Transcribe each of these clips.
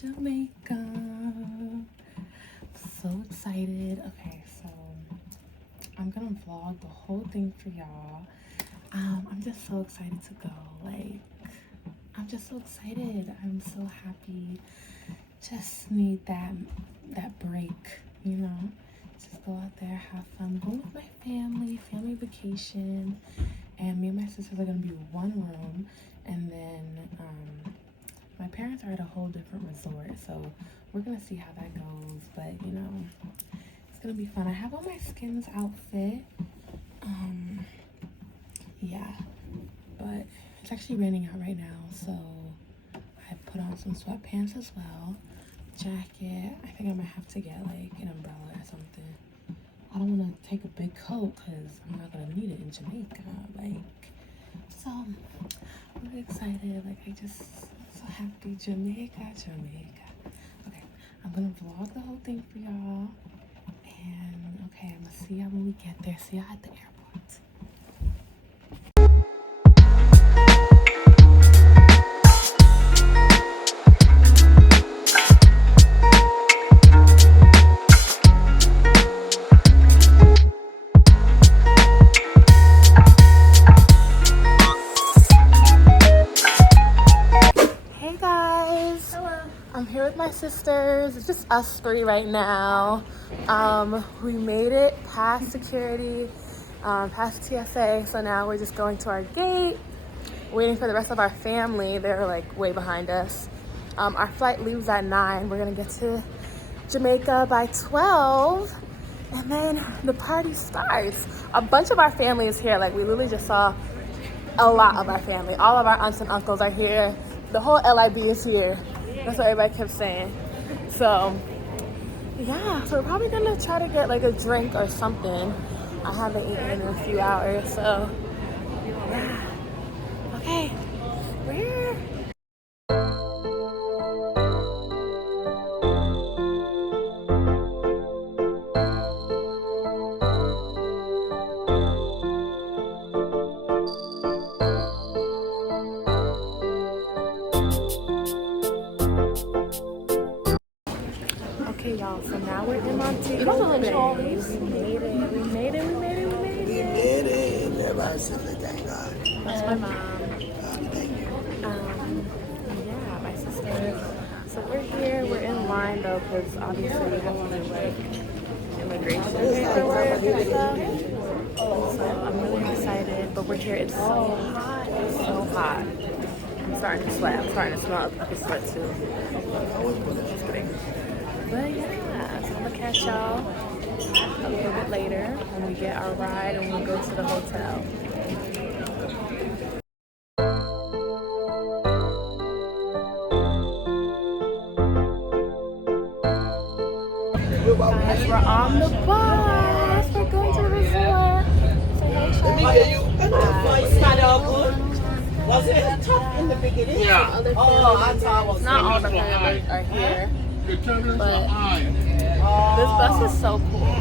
Jamaica. So excited. Okay, so I'm gonna vlog the whole thing for y'all. I'm just so excited to go. Like, I'm just so excited. I'm so happy. Just need that break, you know. Just go out there, have fun. Go with my family vacation. And me and my sisters are gonna be one room, and then my parents are at a whole different resort, so we're gonna see how that goes. But you know, it's gonna be fun. I have on my Skims outfit. Yeah, but it's actually raining out right now, so I put on some sweatpants as well, jacket. I think I might have to get like an umbrella or something. I don't want to take a big coat because I'm not gonna need it in Jamaica. Like, so I'm really excited. Like, I'm so happy. Jamaica. Okay, I'm gonna vlog the whole thing for y'all. And okay, I'm gonna see y'all when we get there. See y'all at the airport. I'm here with my sisters. It's just us three right now. We made it past security, past TSA, so now we're just going to our gate, waiting for the rest of our family. They're like way behind us. Our flight leaves at 9. We're gonna get to Jamaica by 12, and then the party starts. A bunch of our family is here. Like, we literally just saw a lot of our family. All of our aunts and uncles are here. The whole LIB is here. That's what everybody kept saying. So, yeah. So we're probably gonna try to get like a drink or something. I haven't eaten in a few hours, so yeah. Okay, we're here. Okay, y'all, so now we're in Montego Bay. We made it. Everybody said thank God. That's my mom. Thank you. Yeah, my sister. So we're here. We're in line though, because obviously we have to do like immigration paperwork and stuff. So I'm really excited, but we're here. It's so hot. It's so hot. I'm starting to sweat. I'm starting to smell like sweat too. Just kidding. But yeah, so I'm gonna catch y'all a little bit later when we get our ride and we'll go to the hotel. Guys, we're on the bus. We're going to the resort. Say hey, Was it tough in the beginning? Yeah. Other not all the families are here. But this bus is so cool.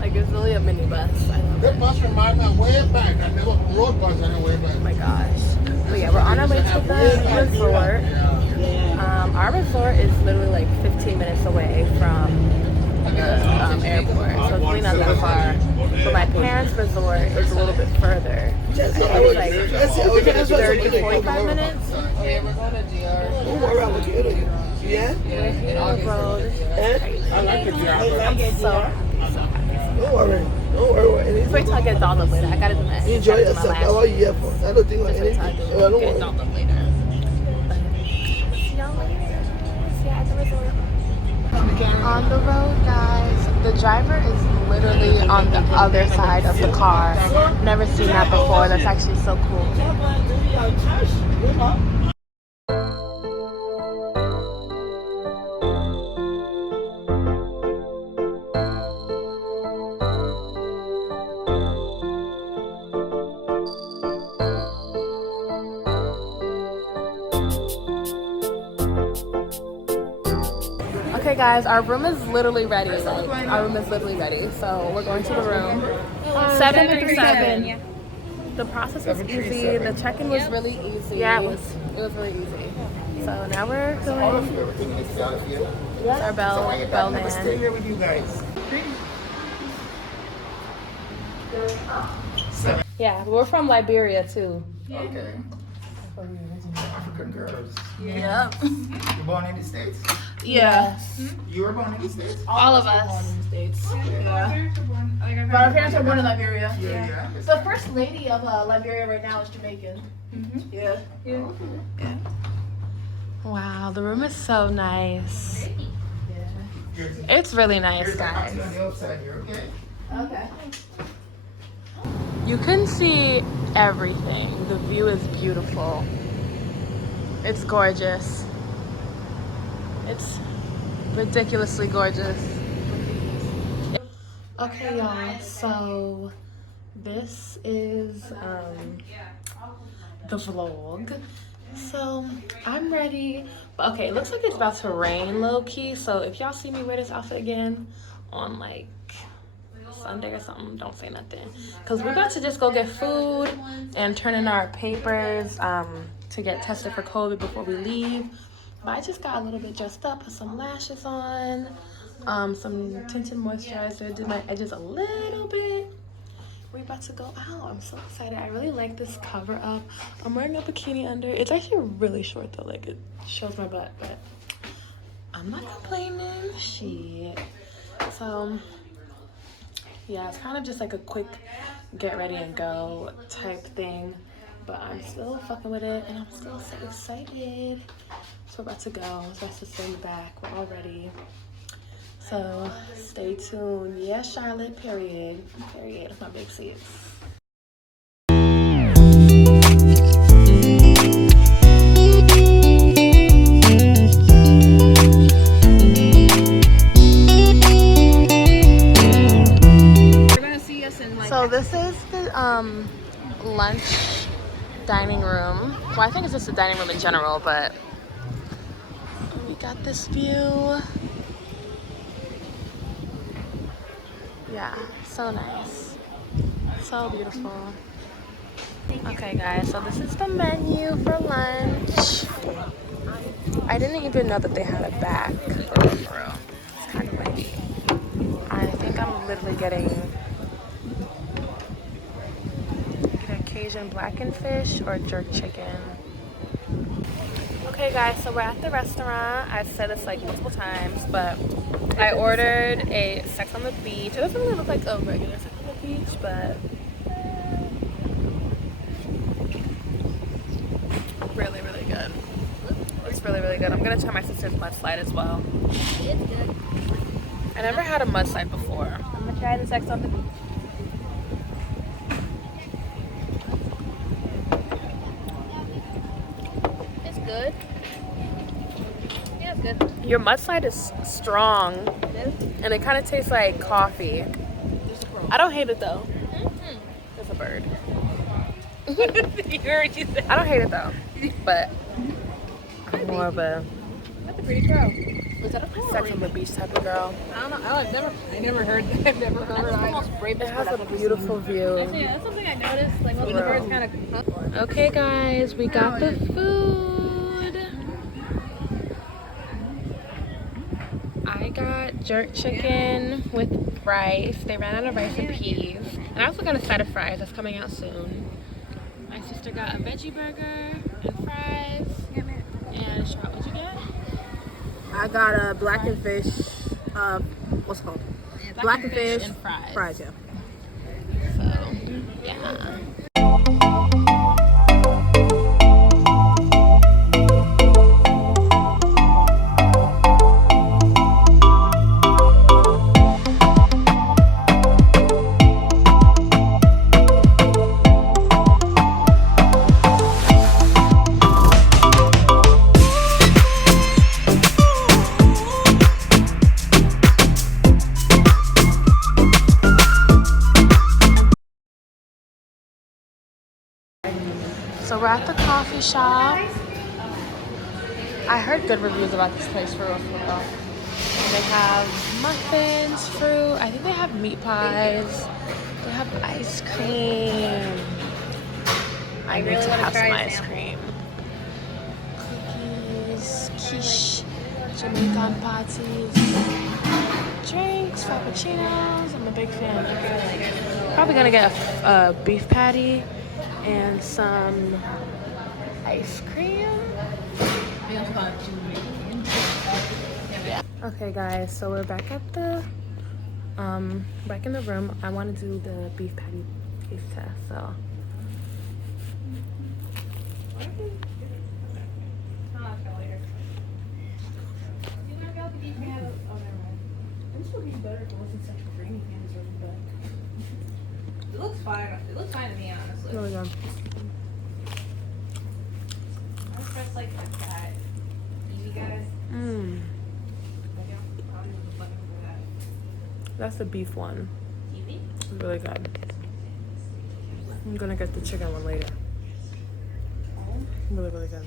Like, it's really a mini bus. I love it. This bus reminds me of way back. I never rode bus anyway back. Oh my gosh. But yeah, we're on our way to the resort. Our resort is literally like 15 minutes away from the airport. So it's really not that far. But my parents' resort is a little bit further. I think it's like 30, 45 minutes. Oh yeah, we're going to DR. Yeah? We're here on the road. I like the DR. I'm so happy. Don't worry. Wait till I get dolled up later. I gotta do my Enjoy yourself. How are you here for? I don't think just wait till I anything. do get dolled up later. See y'all later. See y'all at the resort. On the road, guys. The driver is literally on the other side of the car. Never seen that before. That's actually so cool. Okay guys, our room is literally ready. Like, our room is literally ready. So we're going to the room. 737. Yeah. The process was easy. The check-in was really easy. Yeah, it was really easy. So now we're going. It's our bellman. Stay here with you guys. Yeah, we're from Liberia too. Okay. African girls. Yeah. You born in the States? Yeah. You were born in the States? All of us. in the States. Yeah. But our parents were born in Liberia. Yeah. The first lady of Liberia right now is Jamaican. Yeah. Wow, the room is so nice. It's really nice, guys. On the outside here, okay? Okay. You can see everything. The view is beautiful. It's gorgeous. It's ridiculously gorgeous. Okay, y'all, so this is the vlog. So I'm ready, but okay, it looks like it's about to rain low-key, so if y'all see me wear this outfit again on like Sunday or something, don't say nothing, because we're about to just go get food and turn in our papers to get tested for COVID before we leave. But I just got a little bit dressed up, put some lashes on, some tinted moisturizer, did my edges a little bit. We're about to go out. I'm so excited. I really like this cover up. I'm wearing a bikini under. It's actually really short though, like it shows my butt, but I'm not complaining. Shit. So yeah, it's kind of just like a quick get ready and go type thing, but I'm still fucking with it and I'm still so excited. So we're about to go. The rest is in the back. We're all ready. So stay tuned. Yeah, Charlotte, period. Period. That's my big sis. So this is the lunch dining room. Well, I think it's just a dining room in general, but we got this view. Yeah, so nice. So beautiful. Okay guys, so this is the menu for lunch. I didn't even know that they had a back for real. It's kind of like, I think I'm literally getting Cajun blackened fish or jerk chicken. Okay guys, so we're at the restaurant. I've said this like multiple times, but I ordered a Sex on the Beach. It doesn't really look like a regular Sex on the Beach, but really, really good. It's really, really good. I'm gonna try my sister's mudslide as well. It's good. I never had a mudslide before. I'm gonna try the Sex on the Beach. It's good. Yeah, it's good. Your mudslide is strong, and it kind of tastes like coffee. I don't hate it though. There's a bird. You heard you said. I don't hate it though, but I'm more of a That's a pretty crow. Was that a crow? Sex on the Beach type of girl. I don't know. I never heard. I've never heard. That's the most It bravest has bird a I've ever beautiful seen. view. Actually, that's something I noticed. Like most of the birds kind of. Okay guys, we got the food. I got jerk chicken with rice. They ran out of rice and peas. And I also got a side of fries that's coming out soon. My sister got a veggie burger and fries. And Charlotte, what'd you get? I got a blackened fish. What's it called? Blackened fish and fries. Fries, yeah. So, yeah. So we're at the coffee shop. I heard good reviews about this place for real. And they have muffins, fruit. I think they have meat pies. They have ice cream. I need to have some ice cream. Cookies. quiche, Jamaican patties, drinks, frappuccinos. I'm a big fan. Probably gonna get a beef patty and some ice cream. Yeah. Okay guys, so we're back at the back in the room. I want to do the beef patty taste test, so It looks fine. It looks fine to me, honestly. there we go. I just like that. Easy guys. That's the beef one. Easy? It's really good. I'm gonna get the chicken one later. Really, really good.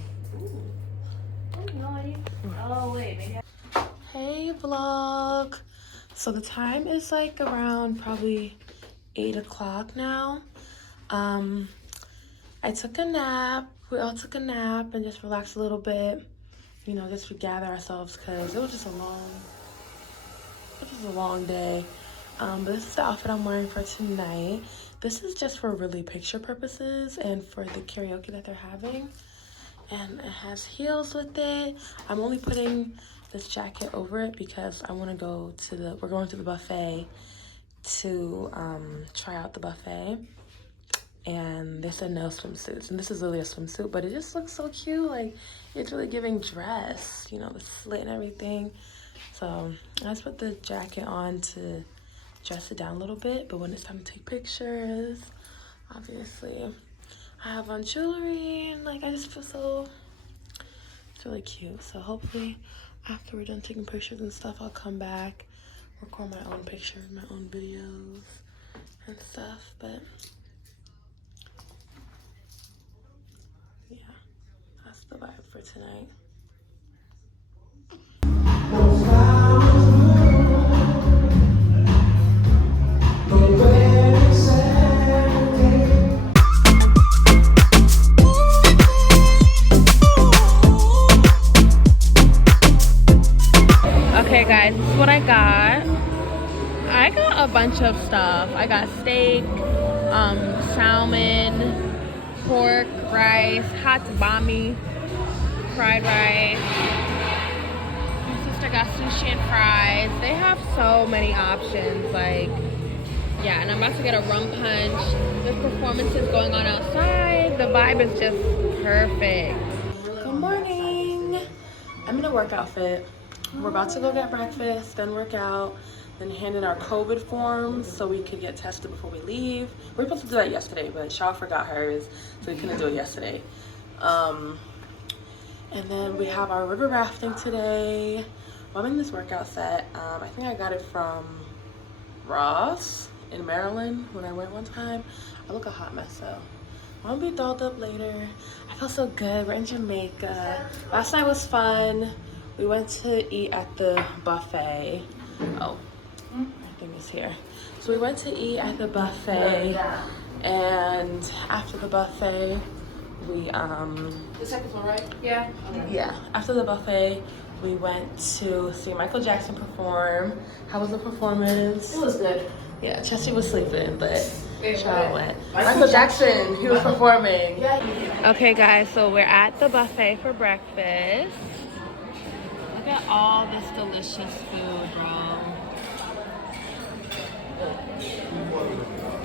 Oh, wait. Maybe Hey vlog. So the time is like around probably 8 o'clock now. I took a nap. We all took a nap and just relaxed a little bit. You know, just to gather ourselves because it was just a long day. But this is the outfit I'm wearing for tonight. This is just for really picture purposes and for the karaoke that they're having. And it has heels with it. I'm only putting this jacket over it because I want to go to we're going to the buffet to try out the buffet. And they said no swimsuits, and this is really a swimsuit, but it just looks so cute. Like, it's really giving dress, you know, the slit and everything. So I just put the jacket on to dress it down a little bit, but when it's time to take pictures, obviously I have on jewelry, and like I just feel so, it's really cute. So hopefully after we're done taking pictures and stuff, I'll come back, record my own pictures, my own videos and stuff. But yeah, that's the vibe for tonight. Okay guys, this is what I got. I got a bunch of stuff. I got steak, salmon, pork, rice, hot bami, fried rice. My sister got sushi and fries. They have so many options, like, yeah, and I'm about to get a rum punch. There's performances going on outside. The vibe is just perfect. Good morning. I'm in a work outfit. We're about to go get breakfast, then work out, then hand in our COVID forms so we could get tested before we leave. We were supposed to do that yesterday, but Shaw forgot hers, so we couldn't do it yesterday. And then we have our river rafting today. I'm in this workout set. I think I got it from Ross in Maryland when I went one time. I look a hot mess though. I'm gonna be dolled up later. I feel so good. We're in Jamaica. Last night was fun. We went to eat at the buffet. Oh, I think it's here. So we went to eat at the buffet, and after the buffet, we the second one, right? Yeah. yeah, after the buffet, we went to see Michael Jackson perform. How was the performance? It was good. Yeah, Chelsea was sleeping, but Shaw went. Michael Jackson, he was performing. Okay guys, so we're at the buffet for breakfast. Look at all this delicious food, bro.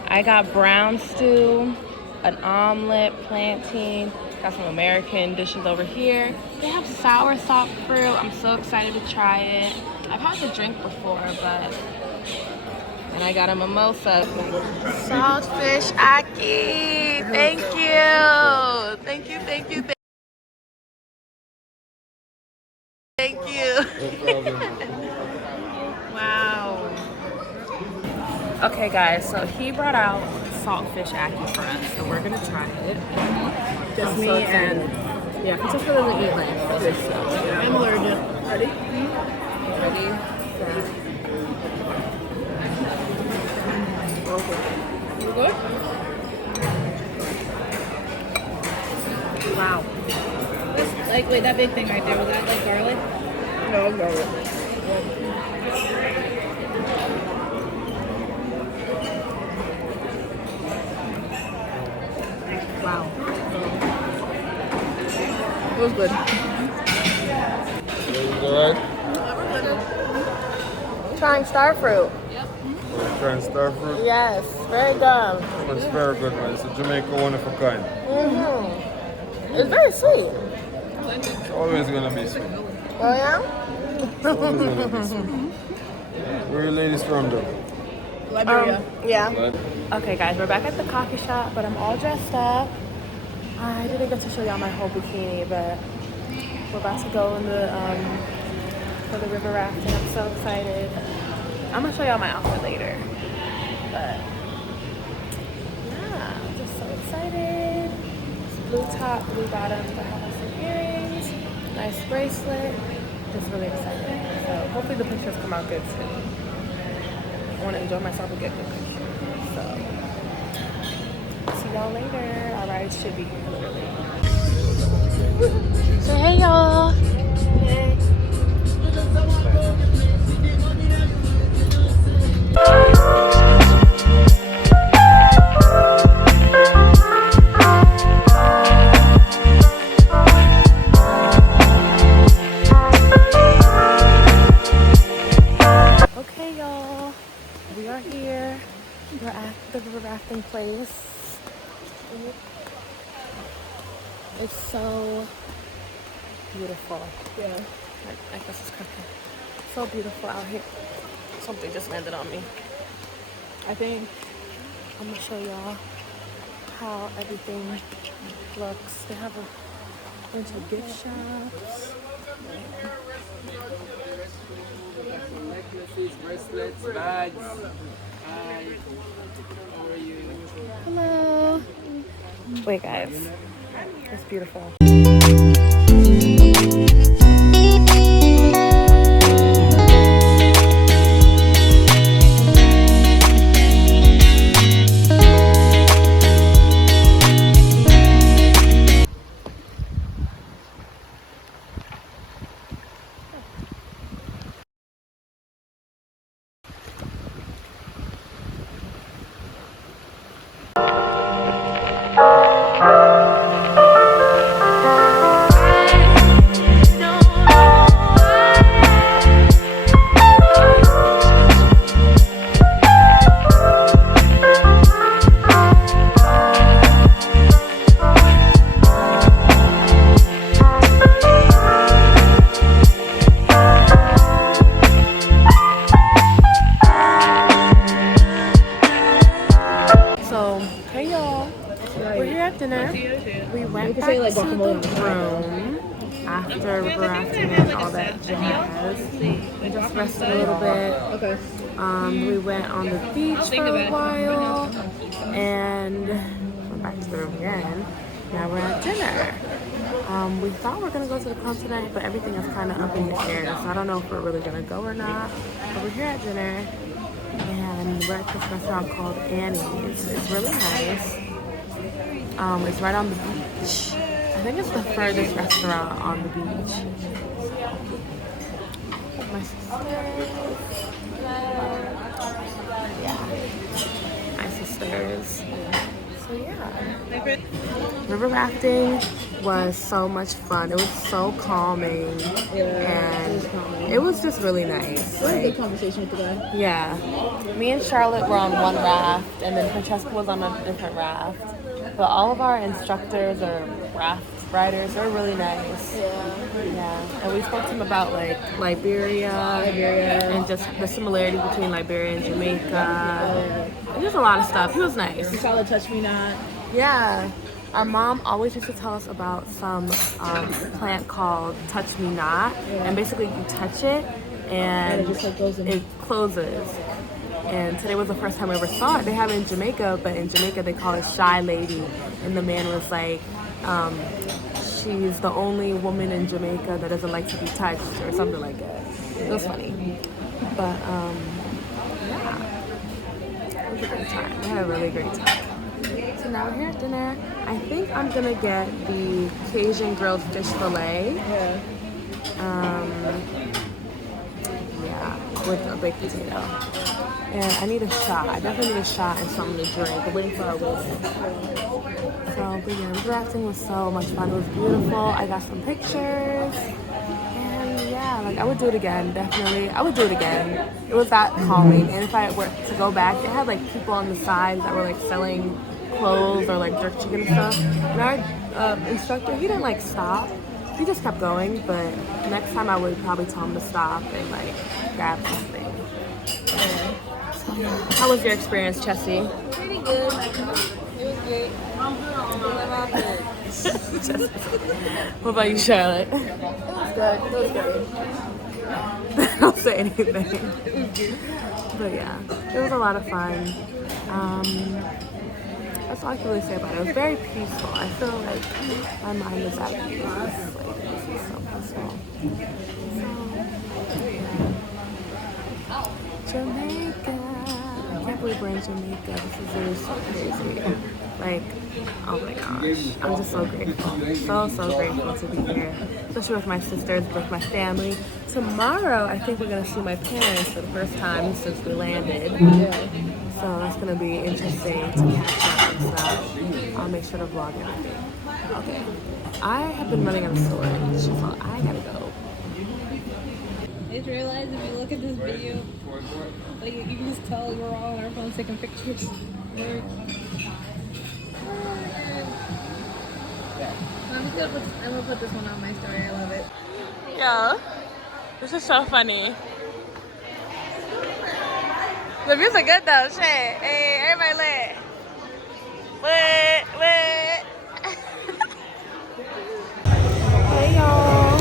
I got brown stew, an omelet, plantain, got some American dishes over here. They have sour salt fruit. I'm so excited to try it. I've had the drink before, but... And I got a mimosa. Saltfish Aki. Thank you. Thank you, thank you, thank you. Wow. Okay guys, so he brought out saltfish Aki for us, so we're gonna try it. Just me and yeah, Francisco doesn't eat like fish, so yeah. I'm allergic. Ready? Ready? Yeah. Okay. You good? Wow. That's like, wait, that big thing right there, was that like garlic? No, no. Wow. It was good. Alright? Trying star fruit. We're trying star fruit. Yes, very good. It's very good, man. It's a Jamaica one of a kind. It's very sweet. It's always gonna be sweet. Oh yeah? It's always gonna be sweet. Where are you ladies from, though? Liberia. Yeah. Right? Okay guys, we're back at the coffee shop, but I'm all dressed up. I didn't get to show y'all my whole bikini, but we're about to go in the for the river rafting. I'm so excited. I'm gonna show y'all my outfit later. But yeah, I'm just so excited. It's blue top, blue bottom. I have on some earrings, nice bracelet. Just really excited. So hopefully the pictures come out good too. I want to enjoy myself and get good pictures. So see y'all later. Our ride should be here literally. Say hey y'all. Hey. Okay y'all, we are here. We're at the river rafting place. It's so beautiful. Yeah. I guess it's cracking. So beautiful out here. Something just landed on me. I think I'm gonna show y'all how everything looks. They have a bunch of gift shops. Necklaces, bracelets, bags. Hi. How are you? Hello. Wait guys, it's beautiful. Dinner. We went back to the room after river rafting and all that jazz. We just rested a little bit. okay. We went on the beach for a while and went back to the room again. Now we're at dinner. We thought we were gonna go to the club tonight, but everything is kind of up in the air, so I don't know if we're really gonna go or not. But we're here at dinner, and we're at this restaurant called Annie's. It's really nice. It's right on the beach. I think it's the furthest restaurant on the beach. My sister. Yeah. My sisters. So yeah. River rafting was so much fun. It was so calming. And it was just really nice. It was a good conversation with the guy. Yeah. Me and Charlotte were on one raft, and then Francesca was on a different raft. But all of our instructors or raft riders are really nice. Yeah. And we spoke to him about like Liberia, and just the similarity between Liberia and Jamaica. And just a lot of stuff. He was nice. Charlotte touched me not. Yeah. Our mom always used to tell us about some plant called Touch Me Not. And basically you touch it and it just like goes in. It closes. And today was the first time we ever saw it. They have it in Jamaica, but in Jamaica they call it Shy Lady. And the man was like, she's the only woman in Jamaica that doesn't like to be touched or something like that. It was funny. But yeah, it was a great time. We had a really great time. So now we're here at dinner. I think I'm gonna get the Cajun grilled fish fillet. Yeah. with a baked potato. And I need a shot. I definitely need a shot and something to drink. We're waiting for our waiter. So, but yeah, the rafting was so much fun. It was beautiful. I got some pictures. And yeah, like I would do it again, definitely. I would do it again. It was that calming. And if I were to go back, they had like people on the sides that were like selling clothes or like jerk chicken and stuff. And our instructor, he didn't like stop. He just kept going. But next time I would probably tell him to stop and like grab something. Yeah. So, how was your experience, Chessie? Pretty good. It was great. What about you, Charlotte? It was good. It was good. Don't say anything. But yeah, it was a lot of fun. That's all I can really say about it. It was very peaceful. I feel like my mind is at peace. Like, this is so peaceful. So, Jamaica. I can't believe we're in Jamaica. This is really so crazy. Like, oh my gosh. I'm just so grateful. So grateful to be here. Especially with my sisters, with my family. Tomorrow, I think we're going to see my parents for the first time since we landed. So that's going to be interesting to catch up and stuff. I'll make sure to vlog everything. Okay. I have been running out of storage, so I gotta go. I just realized if you look at this video, like you can just tell we're all on our phones taking pictures. I'm gonna put this one on my story. I love it. Yo, this is so funny. The views are good though, shit. Hey, everybody lit. Lit. Hey y'all.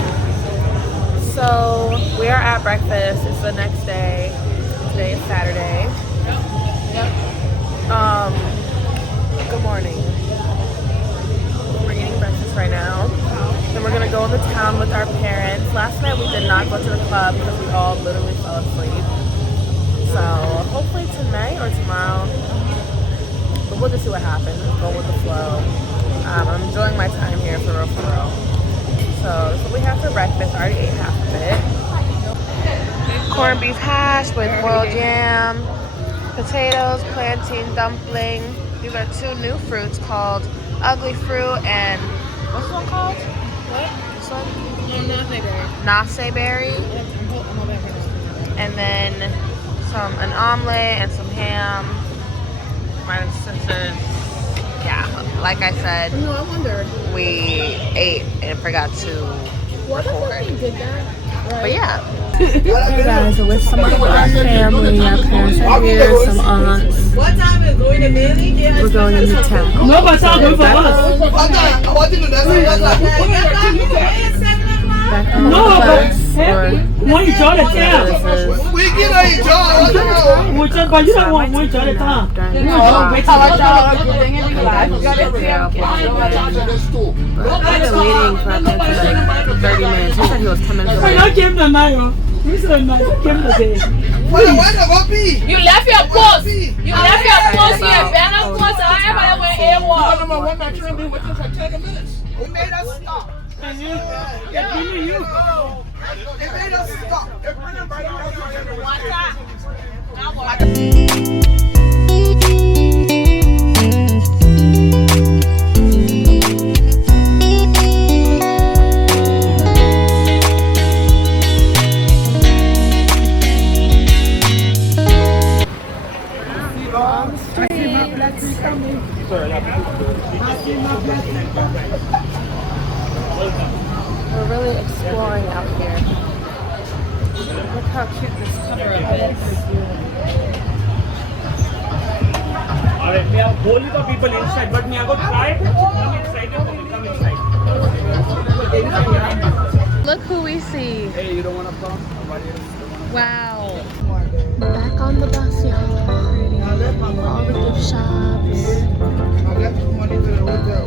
So we are at breakfast. It's the next day. Today is Saturday. Good morning. We're eating breakfast right now. Then we're gonna go into town with our parents. Last night we did not go to the club because we all literally fell asleep. So hopefully tonight or tomorrow, but we'll just see what happens. Go with the flow. I'm enjoying my time here for real. So that's what we have for breakfast. I already ate half of it. Corned beef hash with boiled yam, potatoes, plantain dumpling. These are two new fruits called ugly fruit and what's this one called? What? This one? Nase berry. And then an omelet and some ham. My sisters, yeah, like I said, No, I wonder. we ate and forgot to record. But yeah. Hey guys, we're with some of our family, our parents are here, some aunts. What time is going to Millie? We're going into town. No, but I'm going for us. Back on the bus, or When you join the town. We get a job. But you don't want one join the town. I've been waiting for him for like 30 minutes. He said he was 10 minutes away. I came tonight. You said I came today. You left your post. You left your post here. Banner post. I went AWOL. We made us stop. And you, you. They made us stop. They're bringing right on. One time. Now what? We're really exploring out here. Look how cute this cover up is. Alright, me have only the people inside, but me I go try. Come inside, come inside. Look who we see. Hey, you don't want to come? Wow. Back on the bus, y'all. All the gift shops. I left the money to the hotel.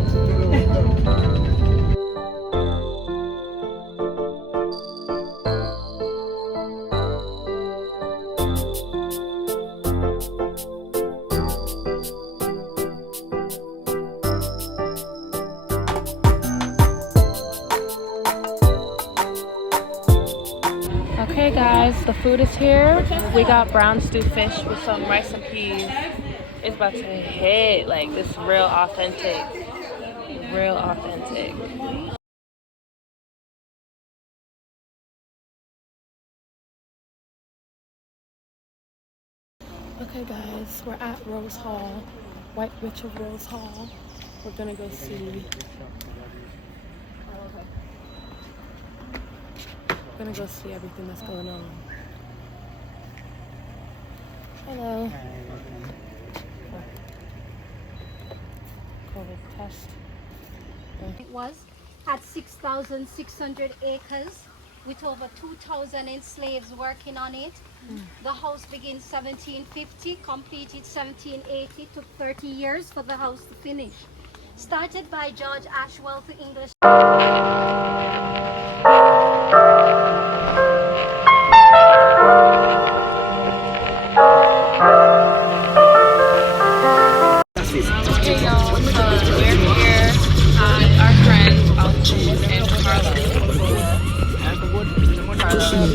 Okay guys, the food is here. We got brown stew fish with some rice and peas. It's about to hit, like this real authentic. Real authentic. Okay guys, we're at Rose Hall, White Witch of Rose Hall. We're gonna go see. We're gonna go see everything that's going on. Hello. COVID test. It had 6,600 acres with over 2,000 slaves working on it. The house began 1750, completed 1780, took 30 years for the house to finish. Started by George Ashwell, the English. Hey y'all, so we're here with our friends Alton and Carlos.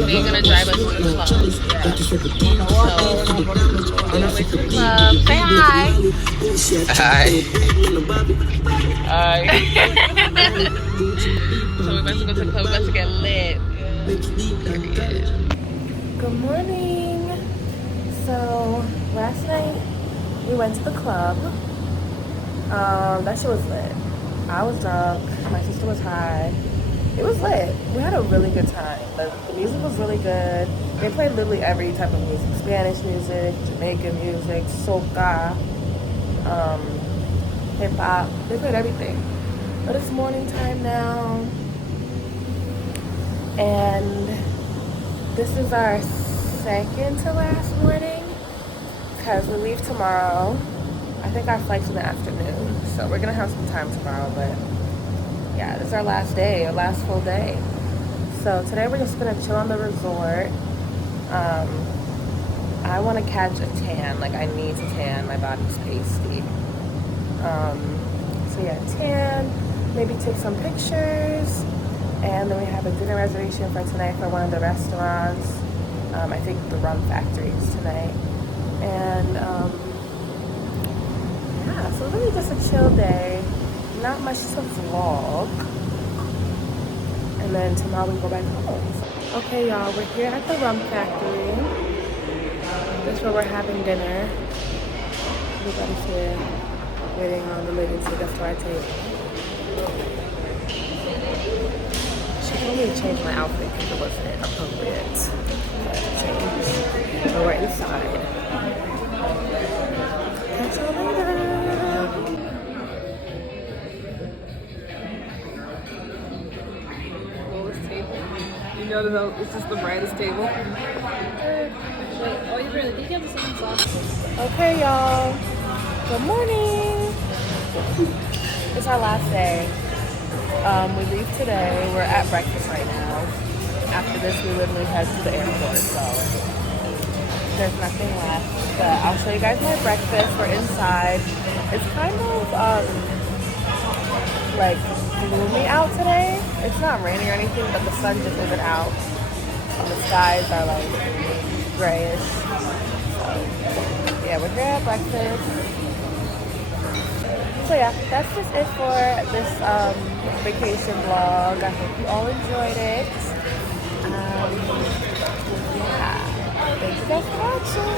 They're gonna drive us to the club. Yeah. So, on our way to the club. Say hi! Hi. Hi. So we're about to go to the club, we're about to get lit. Period. Good morning! So, last night we went to the club. That shit was lit. I was drunk, my sister was high. It was lit. We had a really good time. The music was really good. They played literally every type of music. Spanish music, Jamaican music, soca, hip hop. They played everything. But it's morning time now. And this is our second to last morning because we leave tomorrow. I think our flight's in the afternoon, so we're gonna have some time tomorrow, but yeah, this is our last day, our last full day. So today we're just gonna chill on the resort. I wanna catch a tan, like I need to tan, my body's pasty. So yeah, tan, maybe take some pictures, and then we have a dinner reservation for tonight for one of the restaurants. I think the Rum Factory is tonight. And yeah, so really just a chill day. Not much to vlog. And then tomorrow we go back home. Okay y'all, we're here at the Rum Factory. This is where we're having dinner. Everybody's here waiting on the lady to take us to our table. She told me to change my outfit because it wasn't appropriate. But change. So we're inside. Catch y'all later. You know it's just the brightest table. Wait, oh, you really think you have the same sauce? Okay, y'all. Good morning. It's our last day. We leave today. We're at breakfast right now. After this, we literally head to the airport, so there's nothing left. But I'll show you guys my breakfast. We're inside. It's kind of like gloomy out today. It's not raining or anything, but the sun just isn't out. And the skies are like grayish. So yeah, we're here at breakfast. So yeah, that's just it for this vacation vlog. I hope you all enjoyed it. Yeah, thank you guys for watching.